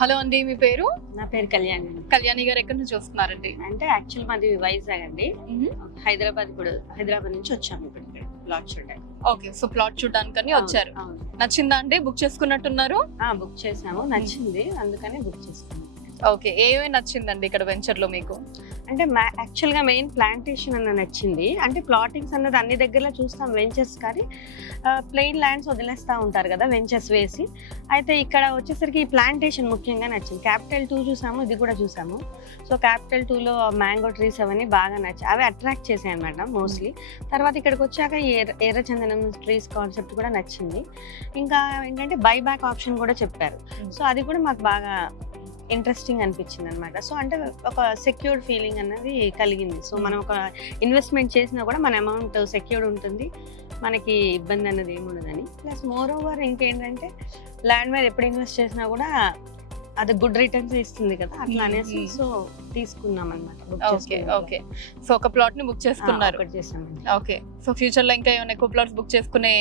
Hello అండి, మీ పేరు? నా పేరు కళ్యాణి అండి. కళ్యాణి గారు ఎక్కడి నుంచి వస్తున్నారండి? అంటే యాక్చువల్ మాది వైజాగ్ అండి. హైదరాబాద్ నుంచి వచ్చాము ఇక్కడ ప్లాట్ చూడడానికి. ఓకే, సో ప్లాట్ చూడడానికని వచ్చారు. అవును. నచ్చిందా అండి? బుక్ చేసుకున్నట్టున్నారు. బుక్ చేసాము, నచ్చింది, అందుకనే బుక్ చేసుకున్నాము. ఓకే, ఏమేమి నచ్చిందండి ఇక్కడ వెంచర్ లో మీకు? అంటే యాక్చువల్ గా మెయిన్ ప్లాంటేషన్ అన్న నచ్చింది. అంటే ప్లాటింగ్స్ అన్నది అన్ని దగ్గరలో చూస్తాం వెంచర్స్, కానీ ప్లెయిన్ ల్యాండ్స్ వదిలేస్తూ ఉంటారు కదా వెంచర్స్ వేసి. అయితే ఇక్కడ వచ్చేసరికి ఈ ప్లాంటేషన్ ముఖ్యంగా నచ్చింది. క్యాపిటల్ 2 చూసాము, ఇది కూడా చూసాము. సో క్యాపిటల్ 2లో మ్యాంగో ట్రీస్ అవన్నీ బాగా నచ్చాయి, అవి అట్రాక్ట్ చేసాయి అన్నమాట మోస్ట్లీ. తర్వాత ఇక్కడికి వచ్చాక ఎర్రచందనం ట్రీస్ కాన్సెప్ట్ కూడా నచ్చింది. ఇంకా ఏంటంటే బైబ్యాక్ ఆప్షన్ కూడా చెప్పారు. సో అది కూడా మాకు బాగా ఇంట్రెస్టింగ్ అనిపించింది అనమాట. సో అంటే ఒక సెక్యూర్డ్ ఫీలింగ్ అన్నది కలిగింది. సో మనం ఒక ఇన్వెస్ట్మెంట్ చేసినా కూడా మన అమౌంట్ సెక్యూర్డ్ ఉంటుంది, మనకి ఇబ్బంది అన్నది ఏముండదని. ప్లస్ మోర్ ఓవర్ ఇంకేంటంటే ల్యాండ్ మీద ఎప్పుడు ఇన్వెస్ట్ చేసినా కూడా అది గుడ్ రిటర్న్స్ ఇస్తుంది కదా, అట్లా అనేసి సో తీసుకున్నాం అనమాట. ఓకే ఓకే, సో ఒక ప్లాట్ ని బుక్ చేసుకున్నారు. ఓకే, సో ఫ్యూచర్ లో ఇంకా ఏమైనా ఎక్కువ ప్లాట్స్ బుక్ చేసుకునే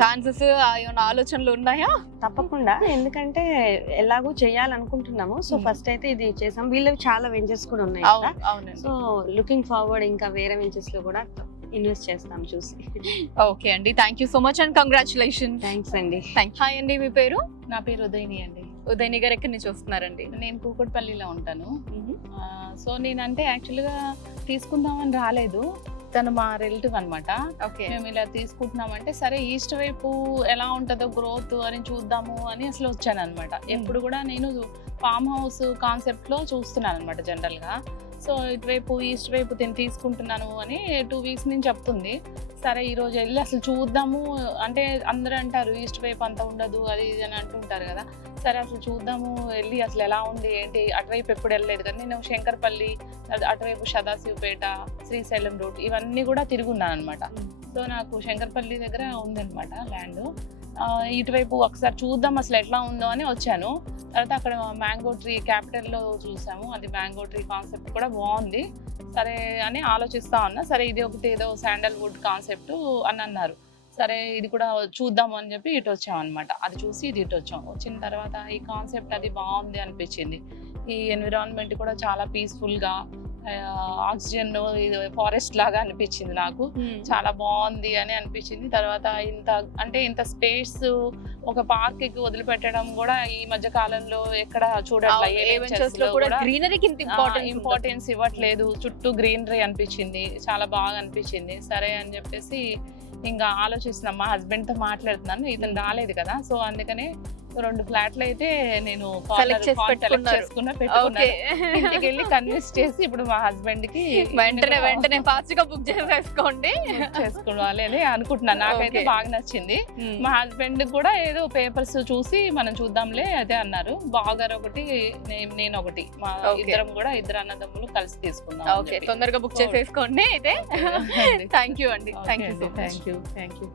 ఛాన్సెస్ ఏమైనా ఆలోచనలు ఉన్నాయా? తప్పకుండా, ఎందుకంటే ఎలాగో చేయాలనుకుంటున్నాము. సో ఫస్ట్ అయితే ఇది చేసాం. వీళ్ళవి చాలా వెంచర్స్ కూడా ఉన్నాయి కదా, సో లుకింగ్ ఫార్వర్డ్ ఇంకా వేరే వెంచర్స్ లో కూడా ఇన్వెస్ట్ చేస్తాం చూసి. ఓకే అండి, thank you so much and congratulation. Thanks అండి. హాయ్ అండి, మీ పేరు? నా పేరు ఉదయని అండి. ఉదయని గారు ఎక్కడి నుంచి వస్తున్నారండి? నేను కూకట్పల్లిలో ఉంటాను. సో నేనంటే యాక్చువల్గా తీసుకుందామని రాలేదు, తను మా రిలేటివ్ అనమాట. మేము ఇలా తీసుకుంటున్నామంటే సరే ఈస్ట్ వైపు ఎలా ఉంటుందో గ్రోత్ అని చూద్దాము అని అసలు వచ్చాను అనమాట. ఎప్పుడు కూడా నేను ఫామ్ హౌస్ కాన్సెప్ట్ లో చూస్తున్నాను అనమాట జనరల్ గా. సో ఇటువైపు ఈస్ట్ వైపు తీసుకుంటున్నాను అని 2 వీక్స్ నుంచి చెప్తుంది. సరే ఈ రోజు వెళ్ళి అసలు చూద్దాము అంటే అందరూ అంటారు ఈస్ట్ వైపు అంత ఉండదు అది ఇది అని అంటుంటారు కదా. సరే అసలు చూద్దాము వెళ్ళి అసలు ఎలా ఉంది ఏంటి. అటువైపు ఎప్పుడు వెళ్ళలేదు కదా నేను. శంకర్పల్లి, అటువైపు సదాశివపేట, శ్రీశైలం రోడ్ ఇవన్నీ కూడా తిరుగున్నాను అనమాట. సో నాకు శంకర్పల్లి దగ్గర ఉందన్నమాట ల్యాండ్. ఇటువైపు ఒకసారి చూద్దాం అసలు ఎట్లా ఉందో అని వచ్చాను. తర్వాత అక్కడ మ్యాంగో ట్రీ క్యాపిటల్లో చూసాము, అది మ్యాంగో ట్రీ కాన్సెప్ట్ కూడా బాగుంది. సరే అని ఆలోచిస్తా ఉన్నా. సరే ఇది ఒకటి ఏదో శాండల్వుడ్ కాన్సెప్ట్ అని అన్నారు. సరే ఇది కూడా చూద్దాము అని చెప్పి ఇటు వచ్చాం అనమాట. అది చూసి ఇది ఇటు వచ్చాం. వచ్చిన తర్వాత ఈ కాన్సెప్ట్ అది బాగుంది అనిపించింది. ఈ ఎన్విరాన్మెంట్ కూడా చాలా పీస్ఫుల్గా, ఆక్సిజన్ ఫారెస్ట్ లాగా అనిపించింది నాకు. చాలా బాగుంది అని అనిపించింది. తర్వాత ఇంత స్పేస్ ఒక పార్క్ కి వదిలిపెట్టడం కూడా ఈ మధ్య కాలంలో ఎక్కడ ఇంపార్టెన్స్ ఇవ్వట్లేదు. చుట్టూ గ్రీనరీ అనిపించింది, చాలా బాగా అనిపించింది. సరే అని చెప్పేసి ఇంకా ఆలోచిస్తున్నాం. మా హస్బెండ్ తో మాట్లాడుతున్నాను, ఇతను రాలేదు కదా. సో అందుకనే 2 ఫ్లాట్లు అయితే నేను ఇంటికి వెళ్ళి కన్విన్స్ చేసి ఇప్పుడు మా హస్బెండ్ కి వెంటనే ఫాస్ట్ గా బుక్ చేసుకోవాలి అని అనుకుంటున్నాను. నాకైతే బాగా నచ్చింది. మా హస్బెండ్ కూడా ఏదో పేపర్స్ చూసి మనం చూద్దాంలే అదే అన్నారు. బావగారు ఒకటి, నేను ఒకటి, మా ఇద్దరు అన్నదమ్ములు కలిసి తీసుకుందాం. ఓకే, తొందరగా బుక్ చేసేసుకోండి అయితే. థ్యాంక్ యూ అండి. Thank you.